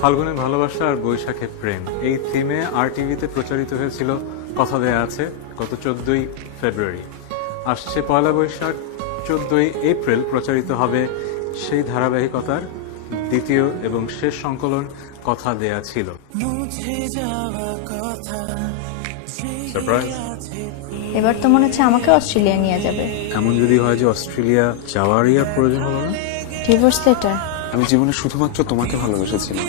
ফাল্গুনে ভালোবাসা আর বৈশাখে প্রেম এই থিমে RTVতে প্রচারিত হয়েছিল কথা দেয়া আছে গত 14ই ফেব্রুয়ারি। আসছে পয়লা বৈশাখ 14ই এপ্রিল প্রচারিত হবে সেই ধারাবাহিকতার দ্বিতীয় এবং শেষ সংকলন কথা দেয়া ছিল। সারপ্রাইজ। এবার তো মনে হচ্ছে আমাকে অস্ট্রেলিয়া নিয়ে যাবে। এমন যদি হয় যে অস্ট্রেলিয়া যাওয়ারই আর প্রয়োজন হলো না? Divorce letter. আমি জীবনে শুধুমাত্র তোমাকে ভালোবেসেছিলাম।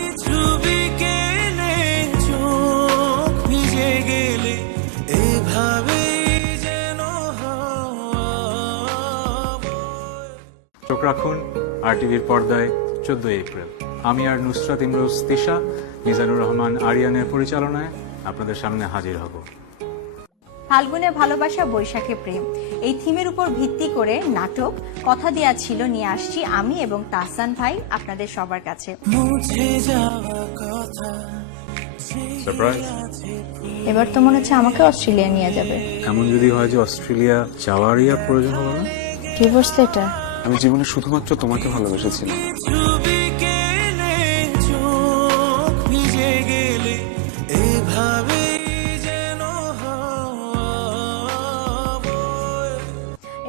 চোখ রাখুন RTVর পর্দায় 14ই এপ্রিল। আমি আর নুসরাত ইমরোজ তিশা মিজানুর রহমান আরিয়ানের পরিচালনায় আপনাদের সামনে হাজির হব। ফাল্গুনে ভালোবাসা বৈশাখে প্রেম এই থিমের উপর ভিত্তি করে নাটক কথা দেয়া ছিল নিয়ে আসছি আমি এবং তাহসান ভাই আপনাদের সবার কাছে। সারপ্রাইজ। এবার তো মনে হচ্ছে আমাকে অস্ট্রেলিয়া নিয়ে যাবে। এমন যদি হয় যে অস্ট্রেলিয়া যাওয়ারই আর প্রয়োজন হলো না? Divorce letter. আমি জীবনে শুধুমাত্র তোমাকে ভালোবেসেছিলাম।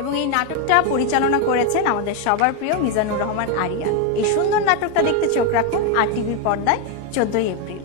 এবং এই নাটকটা পরিচালনা করেছেন আমাদের সবার প্রিয় মিজানুর রহমান আরিয়ান। এই সুন্দর নাটকটা দেখতে চোখ রাখুন RTVর পর্দায় 14ই এপ্রিল।